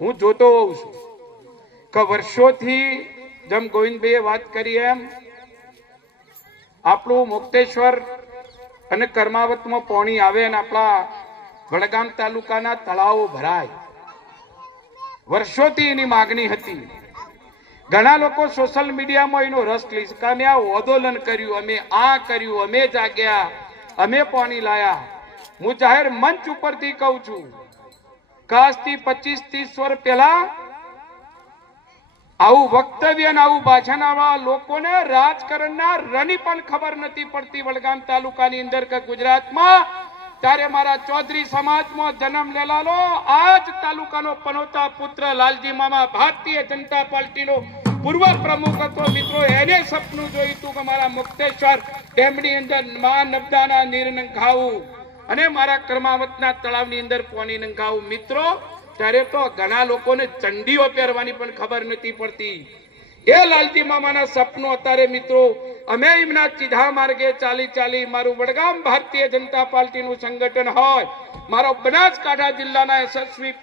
હું જોતો હોઉં છું કે વર્ષોથી જેમ ગોવિંદભાઈએ વાત કરી એમ, આપણું મુક્તેશ્વર અને કર્માવતમાં પોણી આવે અને આપણા વડગામ તાલુકાના તળાવો ભરાય. વર્ષોથી એની માગણી હતી. ઘણા લોકો સોશિયલ મીડિયામાં એનો રસ લઈ કાને આ આંદોલન કર્યું, અમે આ કર્યું, અમે જાગ્યા, અમે પાણી લાયા. હું જાહેર મંચ ઉપરથી કહું છું કાશથી પચીસ ત્રીસ વર્ષ પહેલા આવું વક્તવ્ય અને આવું ભાષણ આવા લોકોને રાજકારણના રની પણ ખબર નથી પડતી વડગામ તાલુકાની અંદર કે ગુજરાતમાં. ત્યારે મારા ચૌધરી સમાજમાં જન્મ લેલાલો, આજ તાલુકાનો પનોતા પુત્ર લાલજી મામા ભારતીય જનતા પાર્ટીનો પૂર્વ પ્રમુખ હતો. મિત્રો, એને સપનું જોયું હતું કે મારા મુક્તેશ્વર તેમની અંદર મા નર્મદાના નિર્ણય નંખાવું અને મારા કર્માવતના તળાવની અંદર પોની નંખાવું મિત્રો, ત્યારે તો ઘણા લોકોને ચંડીઓ પહેરવાની પણ ખબર નથી પડતી. એ લાલજી મામાના સપનો અત્યારે મિત્રો, અમે એમના સીધા માર્ગે ચાલી ચાલી મારું વડગામ ભારતીય જનતા પાર્ટીનું સંગઠન હોય, મારો બનાસકાંઠા જિલ્લાના યશસ્વી